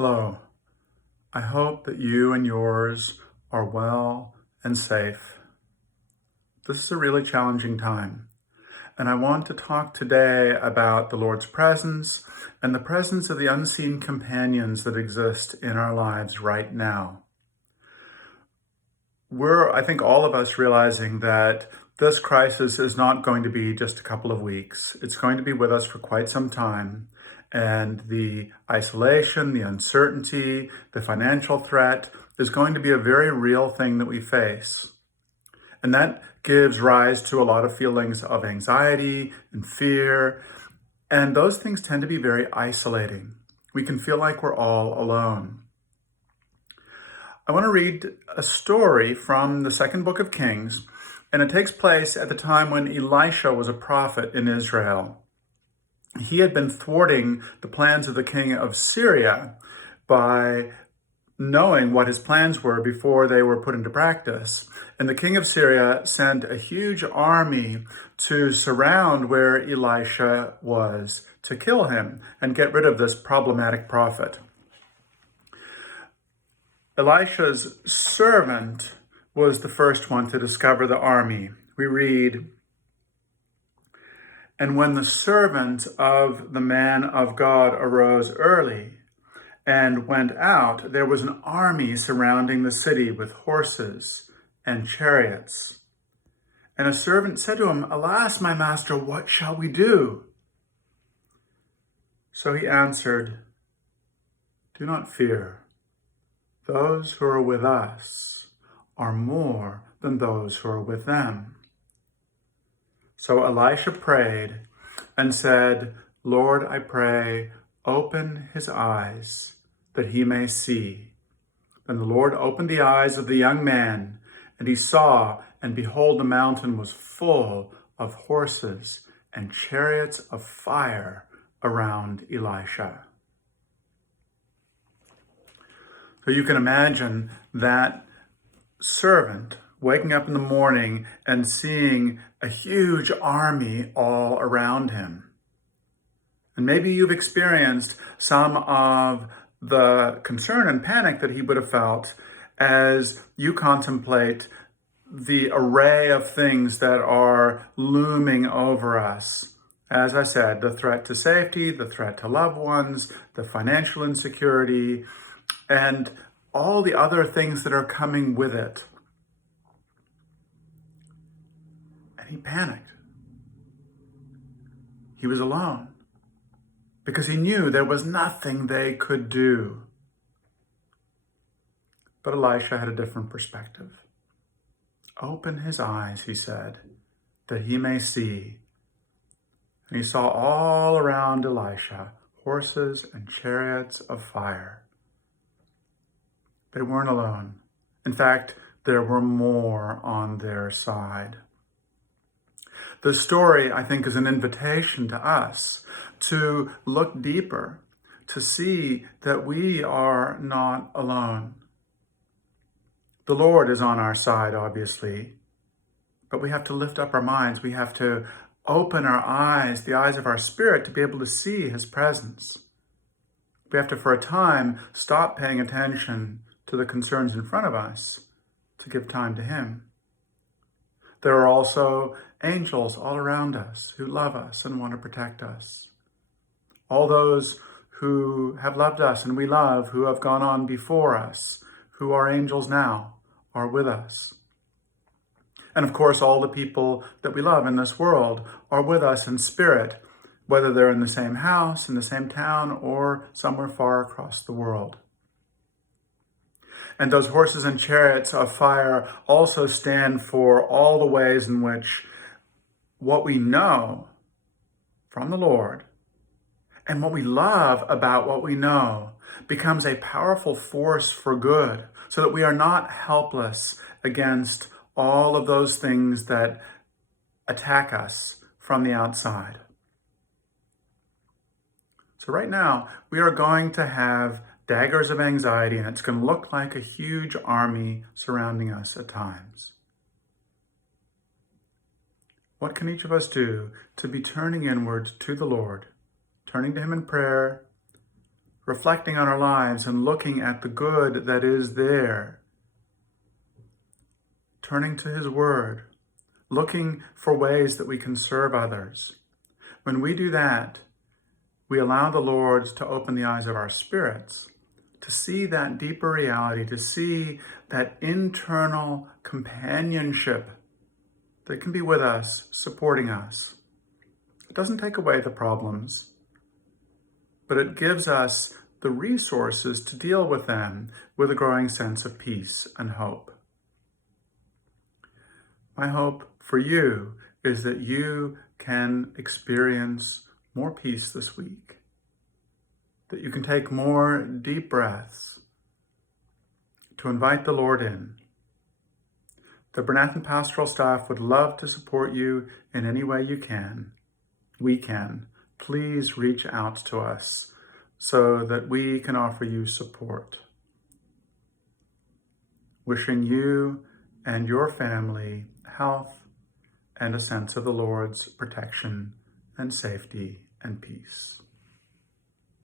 Hello. I hope that you and yours are well and safe. This is a really challenging time, and I want to talk today about the Lord's presence and the presence of the unseen companions that exist in our lives right now. I think all of us realizing that this crisis is not going to be just a couple of weeks. It's going to be with us for quite some time. And the isolation, the uncertainty, the financial threat is going to be a very real thing that we face. And that gives rise to a lot of feelings of anxiety and fear. And those things tend to be very isolating. We can feel like we're all alone. I want to read a story from the second book of Kings, and it takes place at the time when Elisha was a prophet in Israel. He had been thwarting the plans of the king of Syria by knowing what his plans were before they were put into practice. And the king of Syria sent a huge army to surround where Elisha was to kill him and get rid of this problematic prophet. Elisha's servant was the first one to discover the army. We read, "And when the servant of the man of God arose early and went out, there was an army surrounding the city with horses and chariots. And a servant said to him, 'Alas, my master, what shall we do?' So he answered, 'Do not fear. Those who are with us are more than those who are with them.' So Elisha prayed and said, 'Lord, I pray, open his eyes that he may see.' Then the Lord opened the eyes of the young man, and he saw, and behold, the mountain was full of horses and chariots of fire around Elisha." So you can imagine that servant waking up in the morning and seeing a huge army all around him. And maybe you've experienced some of the concern and panic that he would have felt as you contemplate the array of things that are looming over us. As I said, the threat to safety, the threat to loved ones, the financial insecurity, and all the other things that are coming with it. And he panicked. He was alone because he knew there was nothing they could do. But Elisha had a different perspective. "Open his eyes," he said, "that he may see." And he saw all around Elisha horses and chariots of fire. They weren't alone. In fact, there were more on their side. The story, I think, is an invitation to us to look deeper, to see that we are not alone. The Lord is on our side, obviously, but we have to lift up our minds. We have to open our eyes, the eyes of our spirit, to be able to see his presence. We have to, for a time, stop paying attention to the concerns in front of us to give time to him. There are also angels all around us who love us and want to protect us. All those who have loved us and we love, who have gone on before us, who are angels now, are with us. And of course, all the people that we love in this world are with us in spirit, whether they're in the same house, in the same town, or somewhere far across the world. And those horses and chariots of fire also stand for all the ways in which what we know from the Lord and what we love about what we know becomes a powerful force for good, so that we are not helpless against all of those things that attack us from the outside. So right now, we are going to have daggers of anxiety, and it's going to look like a huge army surrounding us at times. What can each of us do to be turning inward to the Lord, turning to him in prayer, reflecting on our lives and looking at the good that is there, turning to His Word, looking for ways that we can serve others. When we do that, we allow the Lord to open the eyes of our spirits, to see that deeper reality, to see that internal companionship that can be with us, supporting us. It doesn't take away the problems, but it gives us the resources to deal with them with a growing sense of peace and hope. My hope for you is that you can experience more peace this week, that you can take more deep breaths to invite the Lord in. The Bernathen Pastoral staff would love to support you in any way you can. We can. Please reach out to us so that we can offer you support. Wishing you and your family health and a sense of the Lord's protection and safety and peace.